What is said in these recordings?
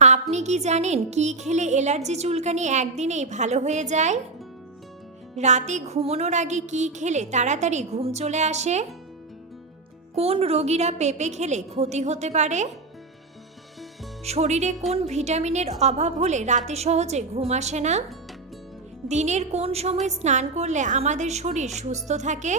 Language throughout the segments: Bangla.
আপনি কি জানেন কি খেলে এলার্জি চুলকানি একদিনেই ভালো হয়ে যায়? রাতে ঘুমানোর আগে কি খেলে তাড়াতাড়ি ঘুম চলে আসে? কোন রোগীরা পেঁপে খেলে ক্ষতি হতে পারে? শরীরে কোন ভিটামিনের অভাব হলে রাতে সহজে ঘুম আসে না? দিনের কোন সময় স্নান করলে আমাদের শরীর সুস্থ থাকে?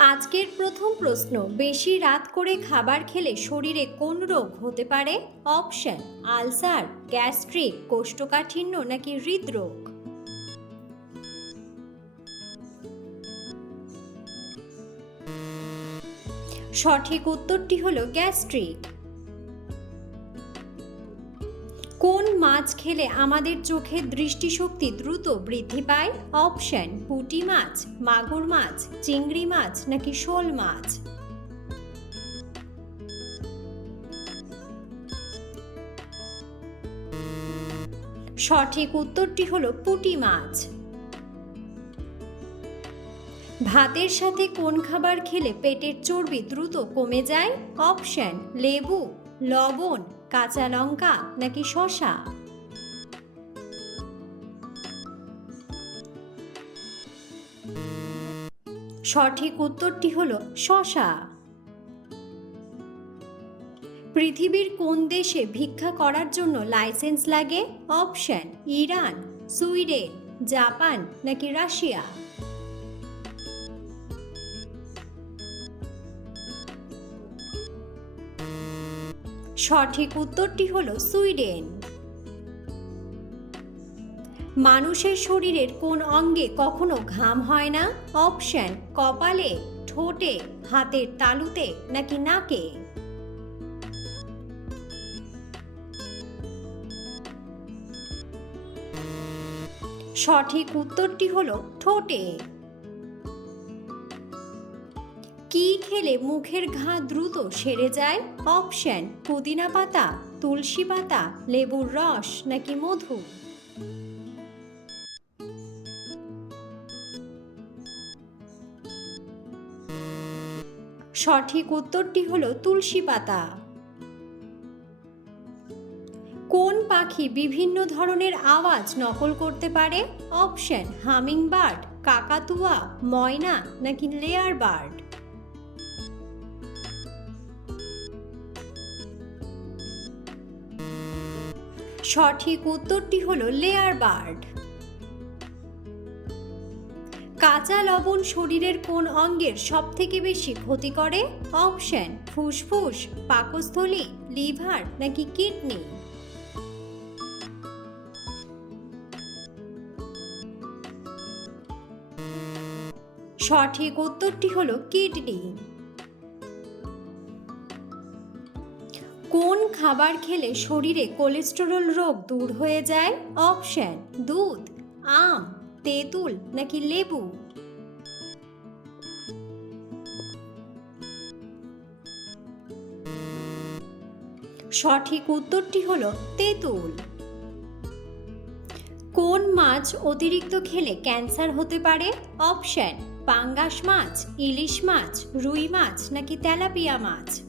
আজকের প্রথম প্রশ্ন, বেশি রাত করে খাবার খেলে শরীরে কোন রোগ হতে পারে? অপশন, আলসার, গ্যাস্ট্রিক, কোষ্ঠকাঠিন্য নাকি হৃদরোগ? সঠিক উত্তরটি হলো গ্যাস্ট্রিক। মাছ খেলে আমাদের চোখের দৃষ্টিশক্তি দ্রুত বৃদ্ধি পায়। অপশন, পুঁটি মাছ, মাগুর মাছ, চিংড়ি মাছ নাকি শোল মাছ। সঠিক উত্তরটি হলো পুঁটি মাছ। ভাতের সাথে কোন খাবার খেলে পেটের চর্বি দ্রুত কমে যায়? অপশন, লেবু, লবণ, কাঁচা লঙ্কা নাকি শশা সঠিক উত্তরটি হল শশা। পৃথিবীর কোন দেশে ভিক্ষা করার জন্য লাইসেন্স লাগে? অপশন, ইরান, সুইডেন, জাপান নাকি রাশিয়া? সঠিক উত্তরটি হলো সুইডেন। মানুষের শরীরের কোন অঙ্গে কখনো ঘাম হয় না? অপশন, কপালে, ঠোঁটে, হাতের তালুতে নাকি নাকে? সঠিক উত্তরটি হলো ঠোঁটে। কি খেলে মুখের ঘা দ্রুত সেরে যায়? অপশন, পুদিনা পাতা, তুলসী পাতা, লেবুর রস নাকি মধু? সঠিক উত্তরটি হলো তুলসী পাতা। কোন পাখি বিভিন্ন ধরনের আওয়াজ নকল করতে পারে? অপশন হামিং বার্ড কাকাতুয়া, ময়না নাকি লেয়ার বার্ড? সঠিক উত্তরটি হলো লেয়ার বার্ড। কাঁচা লবণ শরীরের কোন অঙ্গের সব থেকে বেশি ক্ষতি করে? অপশন, ফুসফুস, পাকস্থলী, লিভার নাকি কিডনি? সঠিক উত্তরটি হলো কিডনি। কোন খাবার খেলে শরীরে কোলেস্টেরল রোগ দূর হয়ে যায়? অপশন, দুধ, আম। তেঁতুল নাকি লেবু? সঠিক উত্তরটি হল তেঁতুল। কোন মাছ অতিরিক্ত খেলে ক্যান্সার হতে পারে? অপশন, পাঙ্গাস মাছ, ইলিশ মাছ, রুই মাছ নাকি তেলাপিয়া মাছ?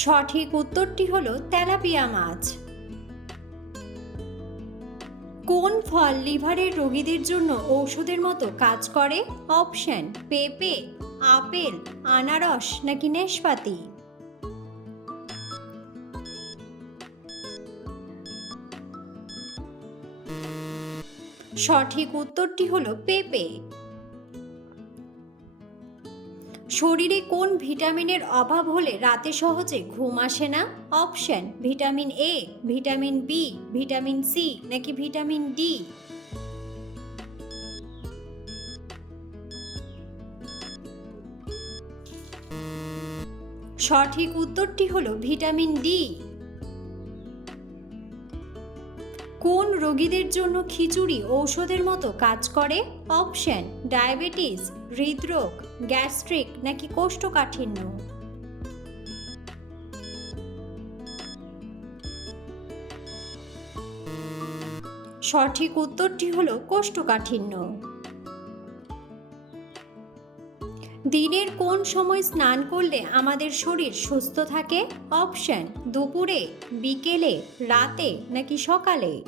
সঠিক উত্তরটি হল তেলাপিয়া মাছ। কোন ফল লিভারের রোগীদের জন্য ঔষধের মতো কাজ করে? অপশন, পেঁপে, আপেল, আনারস নাকি নেশপাতি সঠিক উত্তরটি হলো পেঁপে। শরীরে কোন ভিটামিনের অভাব হলে রাতে সহজে ঘুম আসে না? Option, vitamin A vitamin B vitamin C নাকি ভিটামিন ডি সঠিক উত্তরটি হলো ভিটামিন ডি কোন রোগীদের জন্য খিচুড়ি ঔষধের মতো কাজ করে? অপশন, ডায়াবেটিস হৃদরোগ, গ্যাস্ট্রিক নাকি কোষ্ঠকাঠিন্য? সঠিক উত্তরটি হলো কোষ্ঠকাঠিন্য। দিনের কোন সময় স্নান করলে আমাদের শরীর সুস্থ থাকে? অপশন, দুপুরে, বিকেলে, রাতে নাকি সকালে?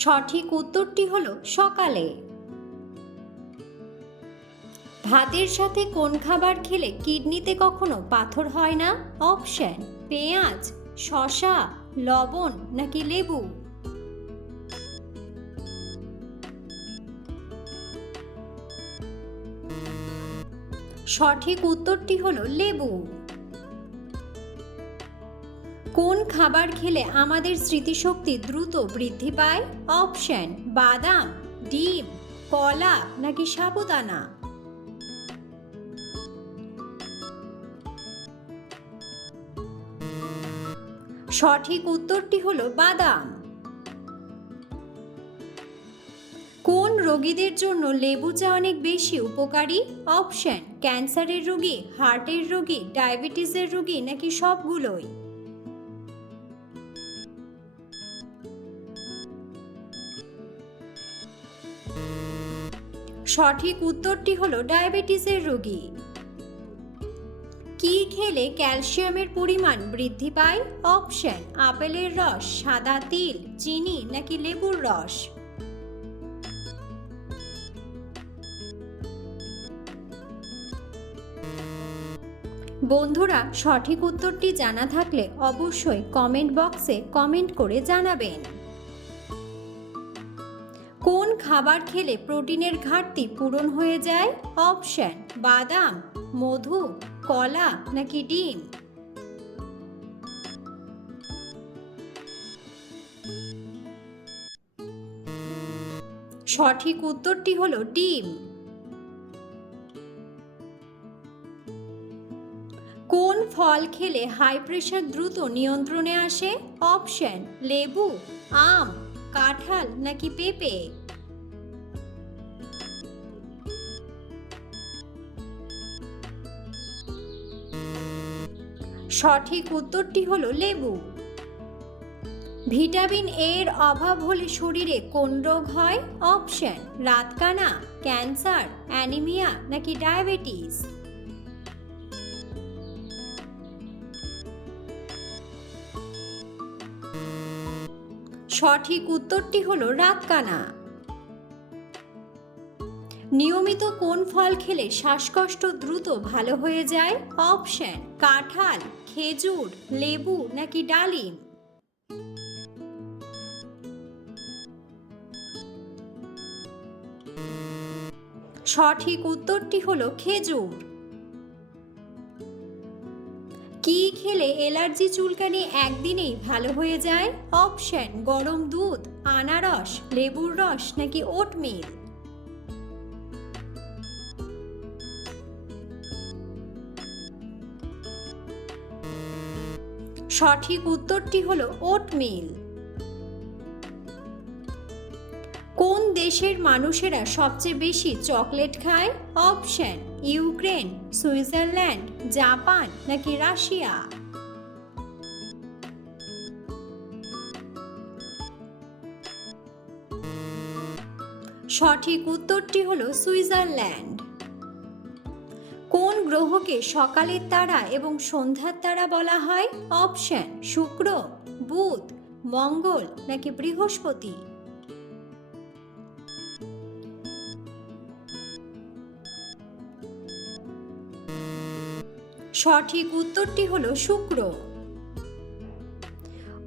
সঠিক উত্তরটি হলো সকালে। ভাতের সাথে কোন খাবার খেলে কিডনিতে কখনো পাথর হয় না? অপশন, পেঁয়াজ শশা লবণ নাকি লেবু? সঠিক উত্তরটি হলো লেবু। কোন খাবার খেলে আমাদের স্মৃতিশক্তি দ্রুত বৃদ্ধি পায়? অপশন, বাদাম, ডিম, কলা নাকি সাবুদানা? সঠিক উত্তরটি হলো বাদাম। কোন রোগীদের জন্য লেবু চা অনেক বেশি উপকারী? অপশন, ক্যান্সারের রোগী, হার্টের রোগী, ডায়াবেটিসের রোগী নাকি সবগুলোই? সঠিক উত্তরটি হলো ডায়াবেটিসের রোগী। কি খেলে ক্যালসিয়ামের পরিমাণ বৃদ্ধি পায়? অপশন, আপেলের রস, সাদা তিল, চিনি নাকি লেবুর রস? বন্ধুরা, সঠিক উত্তরটি জানা থাকলে অবশ্যই কমেন্ট বক্সে কমেন্ট করে জানাবেন। কোন খাবার খেলে প্রোটিনের ঘাটতি পূরণ হয়ে যায়? অপশন, বাদাম, মধু, কলা নাকি ডিম? সঠিক উত্তরটি হলো ডিম। কোন ফল খেলে হাই প্রেশার দ্রুত নিয়ন্ত্রণে আসে? অপশন, লেবু, আম। কাঁঠাল নাকি পেঁপে? সঠিক উত্তরটি হলো লেবু। ভিটামিন এর অভাব হলে শরীরে কোন রোগ হয়? অপশন, রাতকানা, ক্যান্সার, অ্যানিমিয়া নাকি ডায়াবেটিস? সঠিক উত্তরটি হলো রাতকানা। নিয়মিত কোন ফল খেলে শ্বাসকষ্ট দ্রুত ভালো হয়ে যায়? অপশন, কাঁঠাল, খেজুর, লেবু নাকি ডালিম? সঠিক উত্তরটি হলো খেজুর। খেলে এলার্জি চুলকানি একদিনেই ভালো হয়ে যায়? অপশন, গরম দুধ, আনারস, লেবুর রস নাকি ওট মিল সঠিক উত্তরটি হলো ওটমিল। কোন দেশের মানুষেরা সবচেয়ে বেশি চকলেট খায়? অপশন, ইউক্রেন, সুইজারল্যান্ড, জাপান নাকি রাশিয়া? সঠিক উত্তরটি হলো সুইজারল্যান্ড। কোন গ্রহকে সকালের তারা এবং সন্ধ্যার তারা বলা হয়? অপশন, শুক্র, বুধ, মঙ্গল নাকি বৃহস্পতি? সঠিক উত্তরটি হলো শুক্র।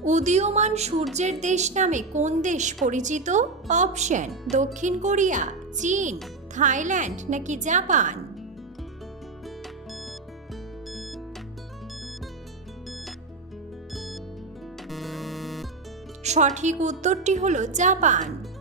উদীয়মান সূর্যের দেশ নামে কোন দেশ পরিচিত? অপশন, দক্ষিণ কোরিয়া, চীন, থাইল্যান্ড নাকি জাপান? সঠিক উত্তরটি হলো জাপান।